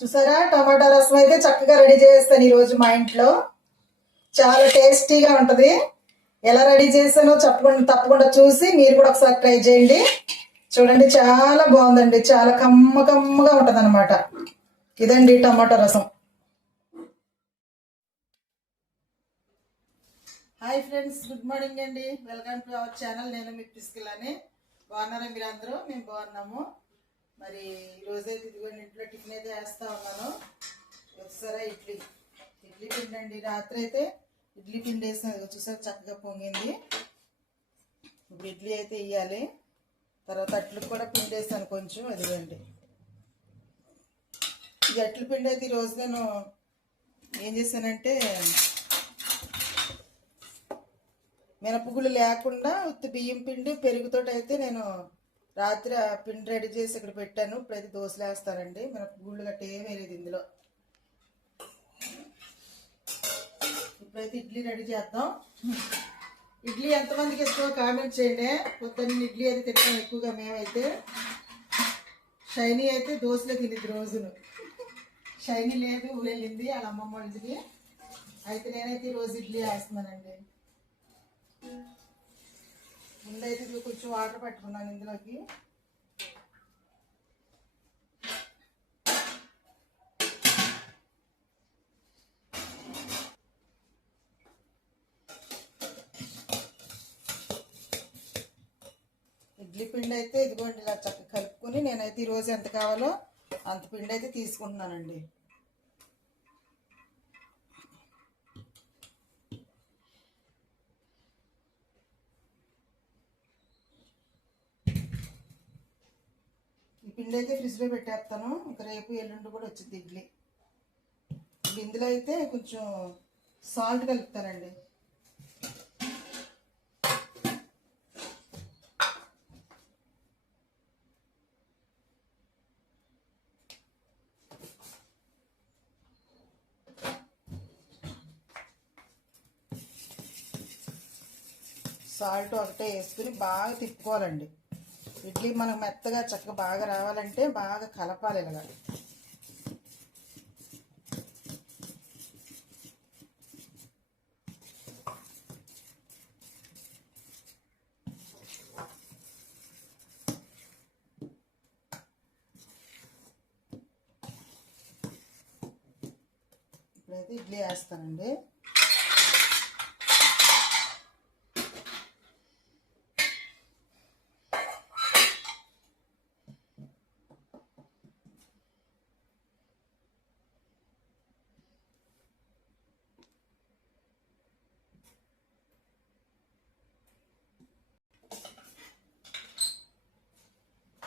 చూసారా, టమాటా రసం అయితే చక్కగా రెడీ చేస్తాను ఈరోజు మా ఇంట్లో. చాలా టేస్టీగా ఉంటుంది. ఎలా రెడీ చేస్తానో తప్పకుండా చూసి మీరు కూడా ఒకసారి ట్రై చేయండి. చూడండి, చాలా బాగుందండి. చాలా కమ్మగా ఉంటుంది అనమాట. ఇదండి టమాటా రసం. హాయ్ ఫ్రెండ్స్, గుడ్ మార్నింగ్ అండి. Welcome to our channel. నేను మీ పిస్కిలాని. బాగున్నారా మీరు అందరూ? మేము బాగున్నాము. మరి ఈరోజైతే ఇదిగోండి ఇంట్లో టిఫిన్ అయితే వేస్తా ఉన్నాను. ఒకసారి ఇడ్లీ పిండి అండి. రాత్రి అయితే ఇడ్లీ పిండి వేసిన చూసారు, చక్కగా పొంగింది. ఇప్పుడు ఇడ్లీ అయితే వేయాలి. తర్వాత అట్లకు కూడా పిండి వేసాను కొంచెం. అదిగోండి, ఈ అట్ల పిండి అయితే ఈరోజు నేను ఏం చేశానంటే మినపగుళ్ళు లేకుండా ఉత్తి బియ్యం పిండి పెరుగుతోటి అయితే నేను రాత్రి ఆ పిండి రెడీ చేసి ఇక్కడ పెట్టాను. ఇప్పుడైతే దోశలు వేస్తానండి. మినపగుళ్ళు గట్ట ఏమీ లేదు ఇందులో. ఇప్పుడైతే ఇడ్లీ రెడీ చేద్దాం. ఇడ్లీ ఎంతమందికి ఎక్కువ కామెంట్ చేయండి. పొద్దున్న ఇడ్లీ అయితే తింటాం ఎక్కువగా మేమైతే. షైనీ అయితే దోశలే తినేది రోజును. షైనీ లేదు, ఊరెళ్ళింది వాళ్ళ అమ్మమ్మ వాళ్ళకి. అయితే నేనైతే ఈరోజు ఇడ్లీ వేస్తున్నానండి. ముందైతే కొంచెం వాటర్ పట్టుకున్నాను ఇందులోకి. ఇడ్లీ పిండి అయితే ఇదిగోండి ఇలా చక్కగా కలుపుకొని నేనైతే ఈరోజు ఎంత కావాలో అంత పిండి అయితే తీసుకుంటున్నానండి. ఈ పిండి అయితే ఫ్రిడ్జ్లో పెట్టేస్తాను. ఇంకా రేపు ఎల్లుండి కూడా వచ్చింది ఇడ్లీ. ఇందులో అయితే కొంచెం సాల్ట్ కలుపుతానండి. సాల్ట్ ఒకటే వేసుకుని బాగా తిప్పుకోవాలండి. ఇడ్లీ మనకు మెత్తగా చక్కగా బాగా రావాలంటే బాగా కలపాలి ఇలాగా. ఇప్పుడైతే ఇడ్లీ వేస్తానండి.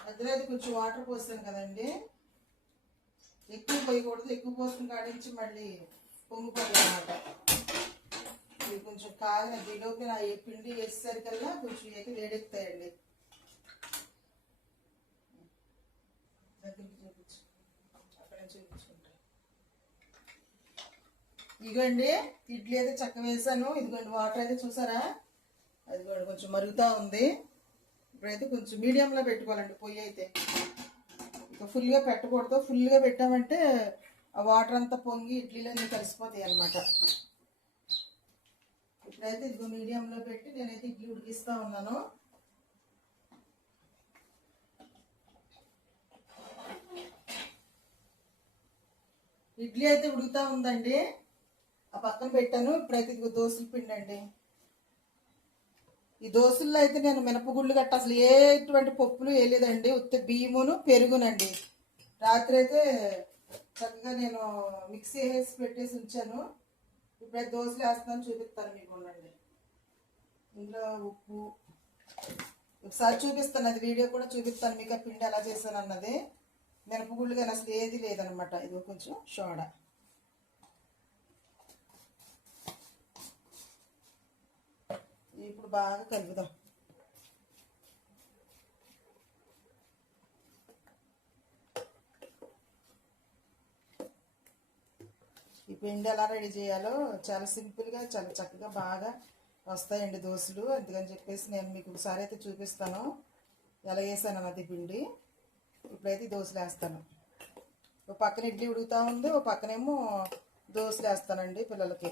మధ్యలో అయితే కొంచెం వాటర్ పోస్తాను కదండి. ఎక్కువ పోయకూడదు. ఎక్కువ పోసిన కాడించి మళ్ళీ పొంగిపోతుంది అన్నమాట. ఇది కొంచెం కాగిన దిలోకి నా ఏ పిండి వేసేసరికల్లా కొంచెం అయితే వేడెక్కుతాయండి. దగ్గరికి చూపించు, అక్కడ చూపించుకుంటా. ఇదిగోండి ఇడ్లీ అయితే చక్క వేసాను. ఇదిగోండి వాటర్ అయితే చూసారా, అదిగోండి కొంచెం మరుగుతూ ఉంది. ఇప్పుడైతే కొంచెం మీడియంలో పెట్టుకోవాలండి పొయ్యి అయితే. ఇక ఫుల్గా పెట్టకూడదు. ఫుల్గా పెట్టామంటే ఆ వాటర్ అంతా పొంగి ఇడ్లీలో కలిసిపోతాయి అన్నమాట. ఇప్పుడైతే ఇదిగో మీడియంలో పెట్టి నేనైతే ఇడ్లీ ఉడికిస్తూ ఉన్నాను. ఇడ్లీ అయితే ఉడుకుతూ ఉందండి. ఆ పక్కన పెట్టాను. ఇప్పుడైతే ఇదిగో దోశల పిండి అండి. ఈ దోశల్లో అయితే నేను మినపగుళ్ళు గట్ట అసలు ఎటువంటి పప్పులు వేయలేదండి. ఉత్తి బియ్యమును పెరుగునండి. రాత్రి అయితే చక్కగా నేను మిక్సీ వేసి పెట్టేసి ఉంచాను. ఇప్పుడైతే దోశలు వేస్తాను, చూపిస్తాను మీకు. ఉండండి, ఇందులో ఉప్పు ఒకసారి చూపిస్తాను. అది వీడియో కూడా చూపిస్తాను మీకు, ఆ పిండి ఎలా చేశాను అన్నది. మినపగుళ్ళు కానీ అసలు ఏది లేదనమాట. ఇది కొంచెం సోడా. ఇప్పుడు బాగా కలుపుదాం. ఈ పిండి ఎలా రెడీ చేయాలో చాలా సింపుల్గా చాలా చక్కగా బాగా వస్తాయండి దోశలు. అందుకని చెప్పేసి నేను మీకు ఒకసారి అయితే చూపిస్తాను ఎలా వేసాను అన్నది పిండి. ఇప్పుడైతే దోశలు వేస్తాను. ఒక పక్కన ఇడ్లీ ఉడుకుతూ ఉంది, ఒక పక్కనేమో దోశలు వేస్తానండి పిల్లలకి.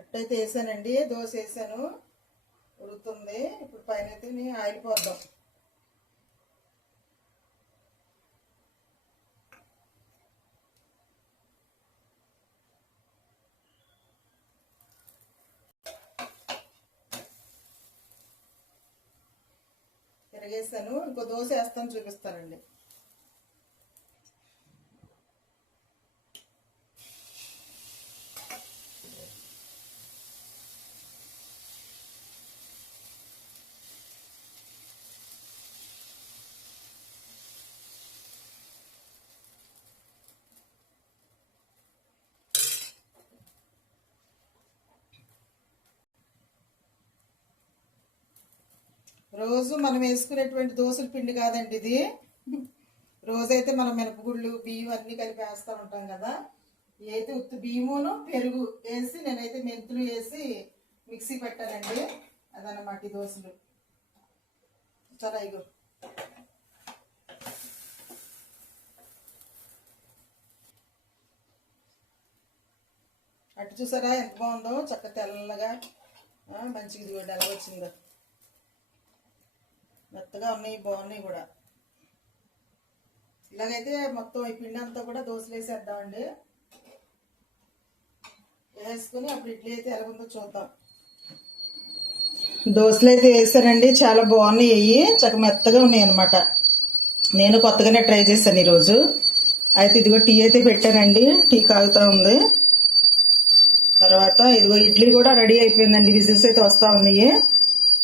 అట్టయితే వేసానండి, దోశ వేసాను, ఉడుకుతుంది. ఇప్పుడు పైన అయితే ఆయిల్ పోద్దాం. తిరగేసాను, ఇంకో దోశ వేస్తాను, చూపిస్తానండి. రోజు మనం వేసుకునేటువంటి దోశల పిండి కాదండి ఇది. రోజైతే మనం మినపగుళ్ళు బియ్యం అన్నీ కలిపి వేస్తూ ఉంటాం కదా. అయితే ఉత్తి బియ్యమును పెరుగు వేసి నేనైతే మెంతులు వేసి మిక్సీ పెట్టానండి. అదనమాట ఈ దోశలు. చాలా ఇగో అటు చూసారా ఎంత బాగుందో, చక్క తెల్లగా మంచిగా ఇది కూడా ఎలా వచ్చిందో, మెత్తగా ఉన్నాయి, బాగున్నాయి కూడా. ఇలాగైతే మొత్తం ఈ పిండి అంతా కూడా దోశలు వేసేద్దామండి. వేసుకుని అప్పుడు ఇడ్లీ అయితే ఎలాగుందో చూద్దాం. దోశలు అయితే వేసానండి, చాలా బాగున్నాయి. అవి చక్క మెత్తగా ఉన్నాయి అనమాట. నేను కొత్తగానే ట్రై చేశాను ఈరోజు. అయితే ఇదిగో టీ అయితే పెట్టానండి, టీ కాగుతూ ఉంది. తర్వాత ఇదిగో ఇడ్లీ కూడా రెడీ అయిపోయిందండి, విజిల్స్ అయితే వస్తూ ఉన్నాయి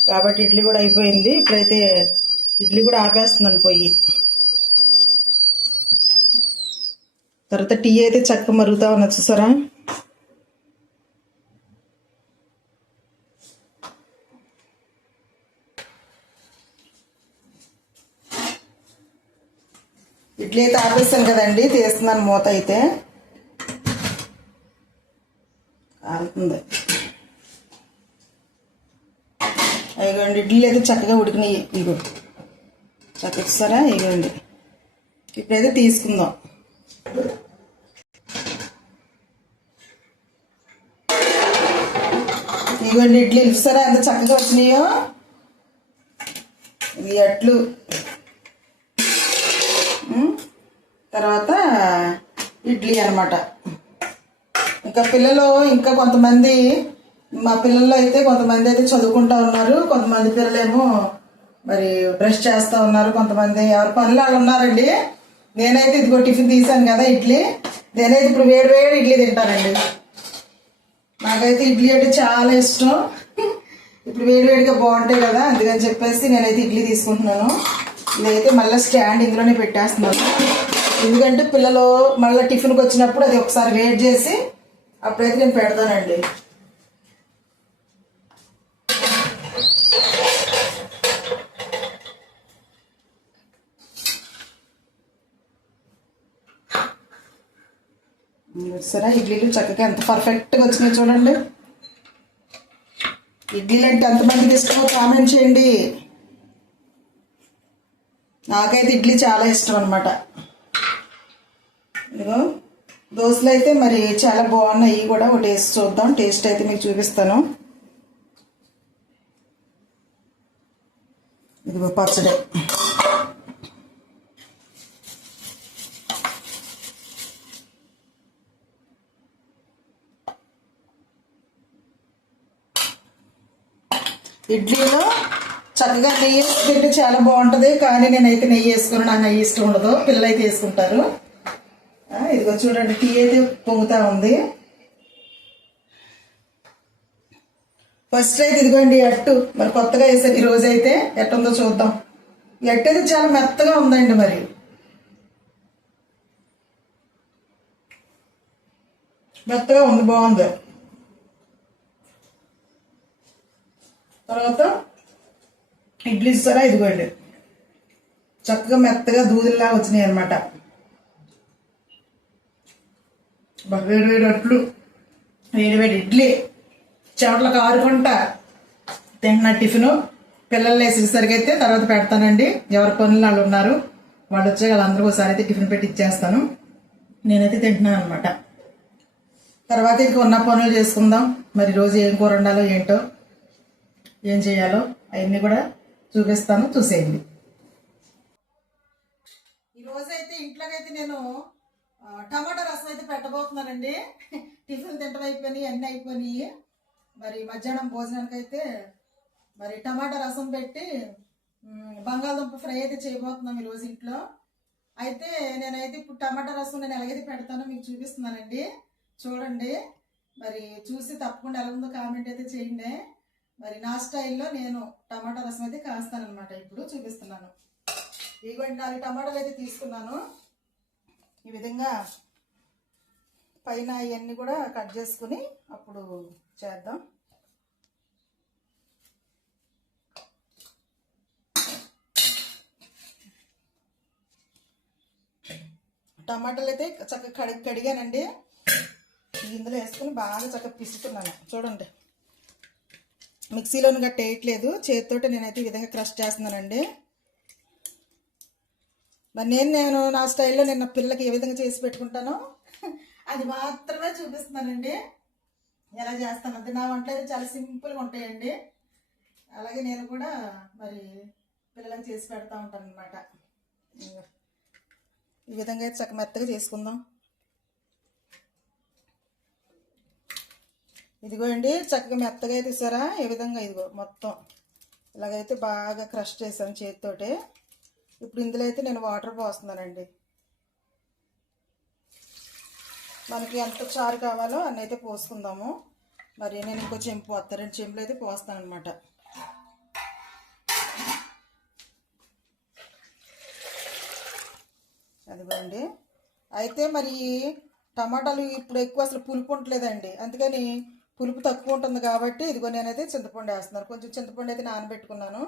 కాబట్టి ఇడ్లీ కూడా అయిపోయింది. ఇప్పుడైతే ఇడ్లీ కూడా ఆపేస్తుందని పొయ్యి. తర్వాత టీ అయితే చక్క మరుగుతూ ఉన్నది చూసారా. ఇడ్లీ అయితే ఆపేస్తాను కదండి, తీస్తున్నాను మూత అయితే. కాలుతుంది. ఇగోండి ఇడ్లీ అయితే చక్కగా ఉడికినాయి. ఇగో చక్కగా చూసారా. ఇగోండి ఇప్పుడైతే తీసుకుందాం. ఇగోండి ఇడ్లీ చూసారా ఎంత చక్కగా వచ్చినాయో. ఇవి అట్లు. తర్వాత ఇడ్లీ అనమాట. ఇంకా పిల్లలు ఇంకా కొంతమంది, మా పిల్లల్లో అయితే కొంతమంది అయితే చదువుకుంటూ ఉన్నారు, కొంతమంది పిల్లలేమో మరి బ్రష్ చేస్తూ ఉన్నారు, కొంతమంది ఎవరి పనులు వాళ్ళు ఉన్నారండి. నేనైతే ఇదిగో టిఫిన్ తీసాను కదా ఇడ్లీ, నేనైతే ఇప్పుడు వేడి వేడి ఇడ్లీ తింటానండి. నాకైతే ఇడ్లీ అంటే చాలా ఇష్టం. ఇప్పుడు వేడివేడిగా బాగుంటాయి కదా, అందుకని చెప్పేసి నేనైతే ఇడ్లీ తీసుకుంటున్నాను. ఇదైతే మళ్ళీ స్టాండ్ ఇందులోనే పెట్టేస్తున్నాను, ఎందుకంటే పిల్లలు మళ్ళీ టిఫిన్కి వచ్చినప్పుడు అది ఒకసారి వేడి చేసి అప్పుడైతే నేను పెడతానండి. సరే ఇడ్లీలు చక్కగా ఎంత పర్ఫెక్ట్గా వచ్చినాయి చూడండి. ఇడ్లీలు అంటే ఎంతమందికి ఇష్టమో కామెంట్ చేయండి. నాకైతే ఇడ్లీ చాలా ఇష్టం అనమాట. ఇదిగో దోశలు అయితే మరి చాలా బాగున్నాయి కూడా. ఒక టేస్ట్ చూద్దాం, టేస్ట్ అయితే మీకు చూపిస్తాను. ఇదిగో పచ్చడి. ఇడ్లీలో చక్కగా నెయ్యి వేసి తింటే చాలా బాగుంటుంది, కానీ నేనైతే నెయ్యి వేసుకుని నాకు నెయ్యి ఇష్టం ఉండదు, పిల్లలు అయితే వేసుకుంటారు. ఇదిగో చూడండి టీ అయితే పొంగుతూ ఉంది. ఫస్ట్ అయితే ఇదిగోండి అట్టు మరి కొత్తగా వేసాను ఈరోజు. అయితే ఎట్టుందో చూద్దాం. ఈ అట్టు అయితే చాలా మెత్తగా ఉందండి, మరి మెత్తగా ఉంది, బాగుంది. తర్వాత ఇడ్లీ ఇస్తారా, ఇదిగోండి చక్కగా మెత్తగా దూదిలా వచ్చినాయి అనమాట. వేడి వేడి అట్లు, వేడి వేడి ఇడ్లీ, చెమటలకు ఆరుకుంటా తింటున్నా టిఫిను. పిల్లలు వేసేసరికి అయితే తర్వాత పెడతానండి. ఎవరి పనులు వాళ్ళు ఉన్నారు, వాళ్ళు వచ్చే వాళ్ళందరూ ఒకసారి అయితే టిఫిన్ పెట్టి ఇచ్చేస్తాను. నేనైతే తింటున్నాను అనమాట. తర్వాత ఇంక ఉన్న పనులు చేసుకుందాం. మరి రోజు ఏం కూర వండాలో ఏంటో, ఏం చేయాలో అవన్నీ కూడా చూపిస్తాను, చూసేయండి. ఈరోజైతే ఇంట్లోకైతే నేను టమాటా రసం అయితే పెట్టబోతున్నానండి. టిఫిన్ తింటం అయిపోయినాయి, అన్నీ అయిపోయినాయి. మరి మధ్యాహ్నం భోజనానికి అయితే మరి టమాటా రసం పెట్టి బంగాళదుంప ఫ్రై అయితే చేయబోతున్నాం ఈరోజు ఇంట్లో. అయితే నేనైతే ఇప్పుడు టమాటా రసం నేను ఎలాగైతే పెడతానో మీకు చూపిస్తున్నానండి, చూడండి. మరి చూసి తప్పకుండా ఎలా ఉందో కామెంట్ అయితే చేయండి. మరి నా స్టైల్లో నేను టమాటా రసం అయితే కాస్తానమాట. ఇప్పుడు చూపిస్తున్నాను. ఇదిగోండి 4 టమాటాలు అయితే తీసుకున్నాను. ఈ విధంగా పైన ఇవన్నీ కూడా కట్ చేసుకుని అప్పుడు చేద్దాం. టమాటాలు అయితే చక్కగా కడిగానండి. ఇందులో వేసుకుని బాగా చక్కగా పిసుకున్నాను. చూడండి, మిక్సీలోని గట్ట వేయట్లేదు, చేతితోటి నేనైతే ఈ విధంగా క్రష్ చేస్తున్నానండి. మరి నేను నా స్టైల్లో నేను పిల్లలకి ఏ విధంగా చేసి పెట్టుకుంటానో అది మాత్రమే చూపిస్తున్నానండి. ఎలా చేస్తాను అంటే నా వంటలు అయితే చాలా సింపుల్గా ఉంటాయండి. అలాగే నేను కూడా మరి పిల్లలకి చేసి పెడతా ఉంటాను అనమాట. ఈ విధంగా అయితే చక్క మెత్తగా చేసుకుందాం. ఇదిగో అండి, చక్కగా మెత్తగా అయితే తీసారా ఏ విధంగా. ఇదిగో మొత్తం ఇలాగైతే బాగా క్రష్ చేశాను చేతితోటే. ఇప్పుడు ఇందులో అయితే నేను వాటర్ పోస్తున్నానండి. మనకి ఎంత చారు కావాలో అన్నీ అయితే పోసుకుందాము. మరి నేను ఇంకో చెంపు పోస్తాను, 2 చెంపులు అయితే పోస్తాను అనమాట. అదిగోండి. అయితే మరి టమాటాలు ఇప్పుడు ఎక్కువ అసలు పులుపు ఉండలేదండి, అందుకని పులుపు తక్కువ ఉంటుంది కాబట్టి ఇదిగో నేనైతే చింతపండు వేస్తున్నాను. కొంచెం చింతపండు అయితే నానబెట్టుకున్నాను,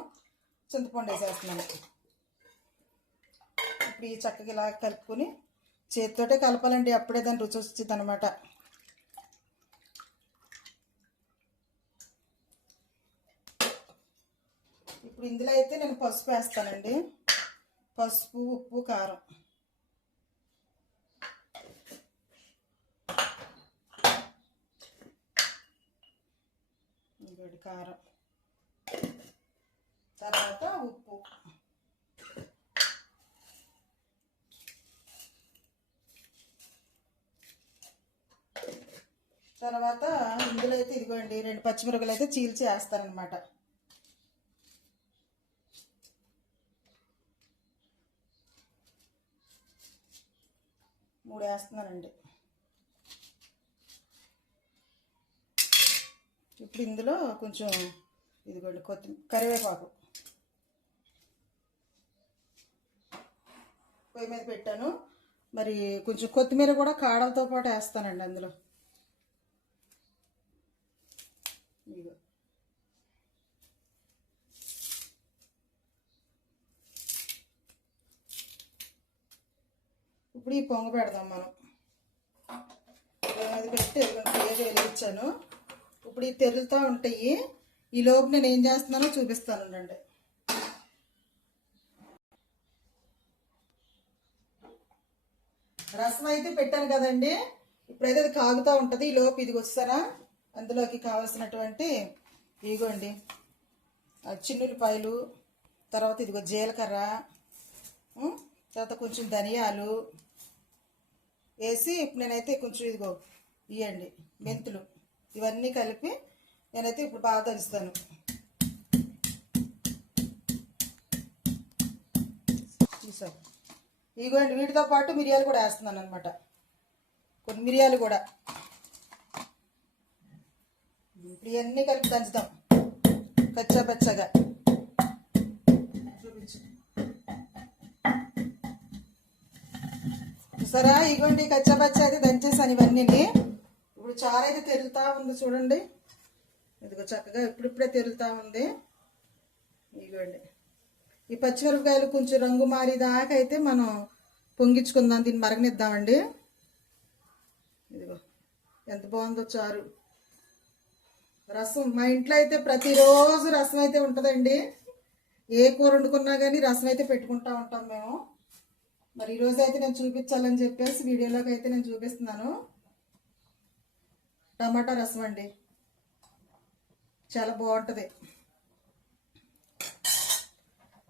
చింతపండు వేసేస్తున్నాను. ఇప్పుడు ఈ చక్కగా ఇలా కలుపుకొని చేతితోటే కలపాలండి, అప్పుడే దాని రుచి వచ్చింది అనమాట. ఇప్పుడు ఇందులో అయితే నేను పసుపు వేస్తానండి. పసుపు, ఉప్పు, కారం. ఇంకోటి కారం, తర్వాత ఉప్పు. తర్వాత ఇందులో అయితే ఇదిగోండి 2 పచ్చిమిరపకాయలు అయితే చీల్చి వేస్తానమాట. మూడు వేస్తున్నానండి. ఇప్పుడు ఇందులో కొంచెం ఇదిగోండి కరివేపాకు పొయ్యి మీద పెట్టాను. మరి కొంచెం కొత్తిమీర కూడా కాడలతో పాటు వేస్తానండి అందులో. ఇదిగో ఇప్పుడు ఈ పొంగ పెడదాం మనం. అది పెట్టి వెలిగించాను. ఇప్పుడు ఈ తెరులుతూ ఉంటాయి. ఈ లోపు నేను ఏం చేస్తున్నానో చూపిస్తాను అండి. రసం అయితే పెట్టాను కదండి, ఇప్పుడైతే అది కాగుతూ ఉంటుంది. ఈ లోపు ఇది వస్తారా అందులోకి కావాల్సినటువంటి ఇదిగోండి చిన్నులపాయలు, తర్వాత ఇదిగో జీలకర్ర, తర్వాత కొంచెం ధనియాలు వేసి ఇప్పుడు నేనైతే కొంచెం ఇదిగో ఇవ్వండి మెంతులు, ఇవన్నీ కలిపి నేనైతే ఇప్పుడు బాగా దంచుతాను. చూసాను ఇదిగోండి, వీటితో పాటు మిరియాలు కూడా వేస్తున్నాను అనమాట. కొన్ని మిరియాలు కూడా ఇప్పుడు ఇవన్నీ కలిపి దంచుదాం కచ్చా పచ్చగా. చూపించు చూసారా, ఇగోండి కచ్చా పచ్చ అయితే దంచేసాను ఇవన్నీ. ఇప్పుడు చారు అయితే తెరులుతూ ఉంది చూడండి. ఇదిగో చక్కగా ఇప్పుడిప్పుడే తెరులుతూ ఉంది. ఇగోండి ఈ పచ్చిమిరపకాయలు కొంచెం రంగు మారేదాకా అయితే మనం పొంగించుకుందాం, దీన్ని మరగనిద్దామండి. ఇదిగో ఎంత బాగుందో చారు. రసం మా ఇంట్లో అయితే ప్రతిరోజు రసం అయితే ఉంటుందండి. ఏ కూర వండుకున్నా కానీ రసం అయితే పెట్టుకుంటా ఉంటాం మేము. మరి ఈరోజు అయితే నేను చూపించాలని చెప్పేసి వీడియోలోకి అయితే నేను చూపిస్తున్నాను. టమాటా రసం అండి, చాలా బాగుంటుంది.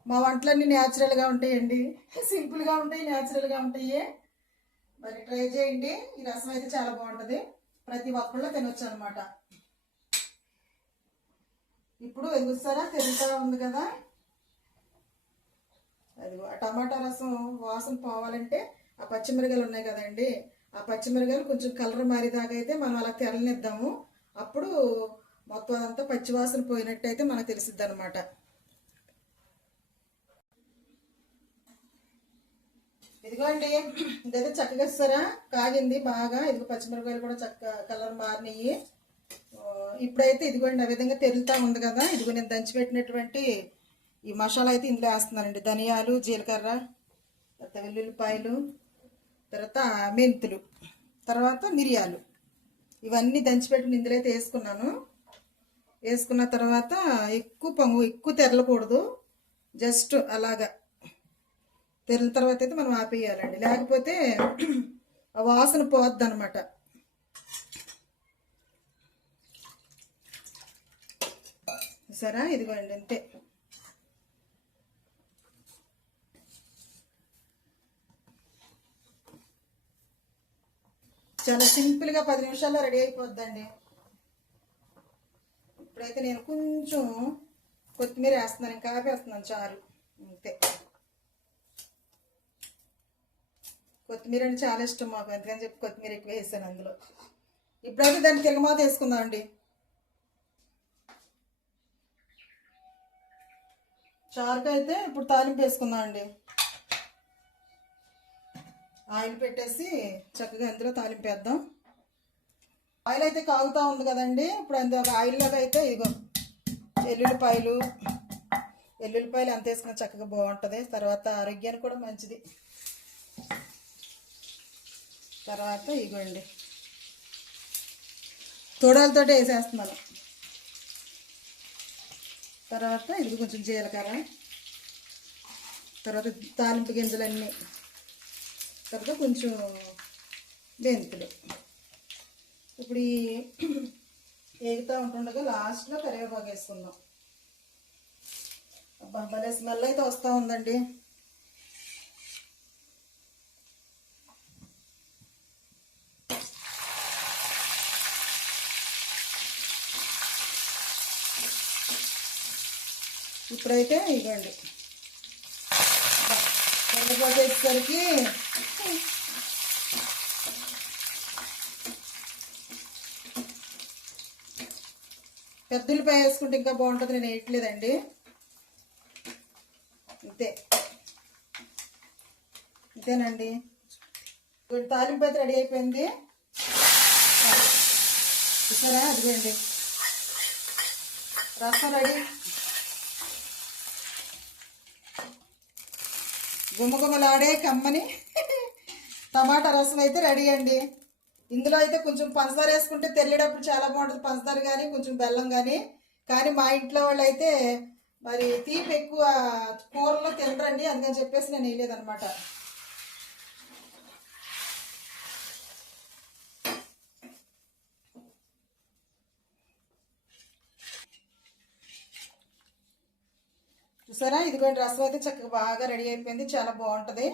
మా వంటలన్నీ న్యాచురల్గా ఉంటాయండి, సింపుల్గా ఉంటాయి, న్యాచురల్గా ఉంటాయి. మరి ట్రై చేయండి. ఈ రసం అయితే చాలా బాగుంటుంది, ప్రతి ఒక్కళ్ళు తినొచ్చు అనమాట. ఇప్పుడు ఎగుస్తారా తిరుగుతూ ఉంది కదా, అది ఆ టమాటా రసం వాసన పోవాలంటే ఆ పచ్చిమిరకాయలు ఉన్నాయి కదండి, ఆ పచ్చిమిరకాయలు కొంచెం కలర్ మారేదాకా అయితే మనం అలా తెరలనిద్దాము. అప్పుడు మొత్తం అదంతా పచ్చివాసన పోయినట్టయితే మనకు తెలిసిద్ది అనమాట. ఇదిగోండి, ఇదైతే చక్కగా ఇస్తారా కాగింది బాగా. ఇదిగో పచ్చిమిరపకాయలు కూడా చక్కగా కలర్ మారినాయి. ఇప్పుడైతే ఇదిగోండి ఆ విధంగా తెరులుతా ఉంది కదా. ఇదిగో నేను దంచిపెట్టినటువంటి ఈ మసాలా అయితే ఇందులో వేస్తున్నానండి. ధనియాలు, జీలకర్ర, తర్వాత వెల్లుల్లిపాయలు, తర్వాత మెంతులు, తర్వాత మిరియాలు, ఇవన్నీ దంచిపెట్టిన ఇందులో అయితే వేసుకున్నాను. వేసుకున్న తర్వాత ఎక్కువ తెరలకూడదు, జస్ట్ అలాగా తెరిన తర్వాత అయితే మనం ఆపేయాలండి, లేకపోతే ఆ వాసన పోద్ది అనమాట. సరే ఇదిగోండి అంతే. చాలా సింపుల్గా 10 నిమిషాల్లో రెడీ అయిపోద్దండి. ఇప్పుడైతే నేను కొంచెం కొత్తిమీర వేస్తున్నాను, ఇంకా ఆపేస్తున్నాను చారు అంతే. కొత్తిమీర అంటే చాలా ఇష్టం మాకు, అందుకని చెప్పి కొత్తిమీర ఎక్కువ వేసాను అందులో. ఇప్పుడైతే దాన్ని తిరగమాత వేసుకుందాం అండి. చారుకి అయితే ఇప్పుడు తాలింపు వేసుకుందాం అండి. ఆయిల్ పెట్టేసి చక్కగా అందులో తాలింపు వేద్దాం. ఆయిల్ అయితే కాగుతూ ఉంది కదండి. ఇప్పుడు అందులో ఆయిల్లోకి అయితే ఇదిగో ఎల్లుల్లిపాయలు ఎంత వేసుకున్నా చక్కగా బాగుంటుంది, తర్వాత ఆరోగ్యానికి కూడా మంచిది. తర్వాత ఇగోండి తోడాలతో వేసేస్తున్నాను. తర్వాత ఇది కొంచెం జీలకర్ర, తర్వాత తాలింపు గింజలన్నీ, తర్వాత కొంచెం మెంతులు. ఇప్పుడు ఈ ఏగుతూ ఉంటుండగా లాస్ట్లో కరివేపాకు వేసుకుందాం. అబ్బా భలే స్మెల్ అయితే వస్తూ ఉందండి. ఇప్పుడైతే ఇవ్వండి ఎండపోసేసరికి పెద్ద ఉల్లిపాయ వేసుకుంటే ఇంకా బాగుంటుంది, నేను వేయట్లేదండి అంతే. అంతేనండి, తాలింపు అయితే రెడీ అయిపోయింది. చూసారా అదిగోండి రసం రెడీ. గుమ్మగుమ్మలాడే కమ్మని టమాటా రసం అయితే రెడీ అండి. ఇందులో అయితే కొంచెం పంచదార వేసుకుంటే తెల్లేటప్పుడు చాలా బాగుంటుంది, పంచదార కానీ కొంచెం బెల్లం కానీ మా ఇంట్లో వాళ్ళు అయితే మరి తీపి ఎక్కువ కూరలో తినరండి, అందుకని చెప్పేసి నేను వేయలేదన్నమాట. చూసారా ఇదిగోండి రసం అయితే చక్కగా బాగా రెడీ అయిపోయింది, చాలా బాగుంటుంది.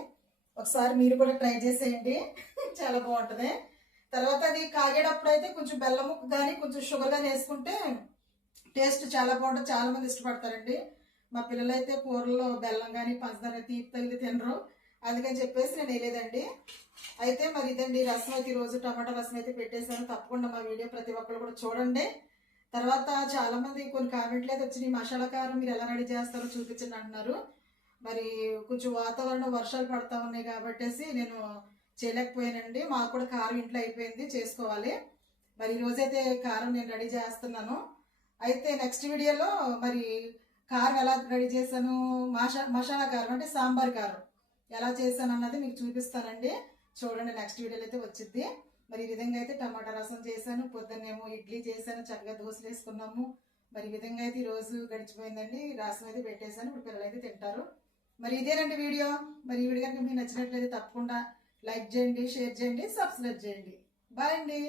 ఒకసారి మీరు కూడా ట్రై చేసేయండి, చాలా బాగుంటుంది. తర్వాత అది కాగేటప్పుడు అయితే కొంచెం బెల్లం ముక్క కానీ కొంచెం షుగర్ కానీ వేసుకుంటే టేస్ట్ చాలా బాగుంటుంది, చాలా మంది ఇష్టపడతారండి. మా పిల్లలు అయితే కూరలో బెల్లం కానీ పంచదార తీపి తల్లి తినరు, అందుకని చెప్పేసి నేను వేయలేదండి. అయితే మరి ఇదండి రసం అయితే ఈరోజు టమాటా రసం అయితే పెట్టేశాను. తప్పకుండా మా వీడియో ప్రతి ఒక్కరు కూడా చూడండి. తర్వాత చాలా మంది కొన్ని కామెంట్లు అయితే వచ్చినాయి, మసాలా కారం మీరు ఎలా రెడీ చేస్తారో చూపించండి అంటున్నారు. మరి కొంచెం వాతావరణం వర్షాలు పడతా ఉన్నాయి కాబట్టేసి నేను చేయలేకపోయానండి. మాకు కూడా కారం ఇంట్లో అయిపోయింది, చేసుకోవాలి. మరి ఈరోజైతే కారం నేను రెడీ చేస్తున్నాను. అయితే నెక్స్ట్ వీడియోలో మరి కారం ఎలా రెడీ చేశాను, మసాలా కారం అంటే సాంబార్ కారం ఎలా చేశాను అన్నది మీకు చూపిస్తానండి. చూడండి, నెక్స్ట్ వీడియోలో అయితే వచ్చింది. మరి మరి ఈ విధంగా అయితే టమాటా రసం చేశాను, పొద్దున్నేమో ఇడ్లీ చేశాను, చక్కగా దోశలు వేసుకున్నాము. మరి ఈ విధంగా అయితే ఈ రోజు గడిచిపోయిందండి. రసం అయితే పెట్టేశాను, ఇప్పుడు పిల్లలు అయితే తింటారు. మరి ఇదేనండి వీడియో. మరి ఈ వీడియో కనుక మీకు నచ్చినట్లయితే తప్పకుండా లైక్ చేయండి, షేర్ చేయండి, సబ్స్క్రైబ్ చేయండి. బాయ్ అండి.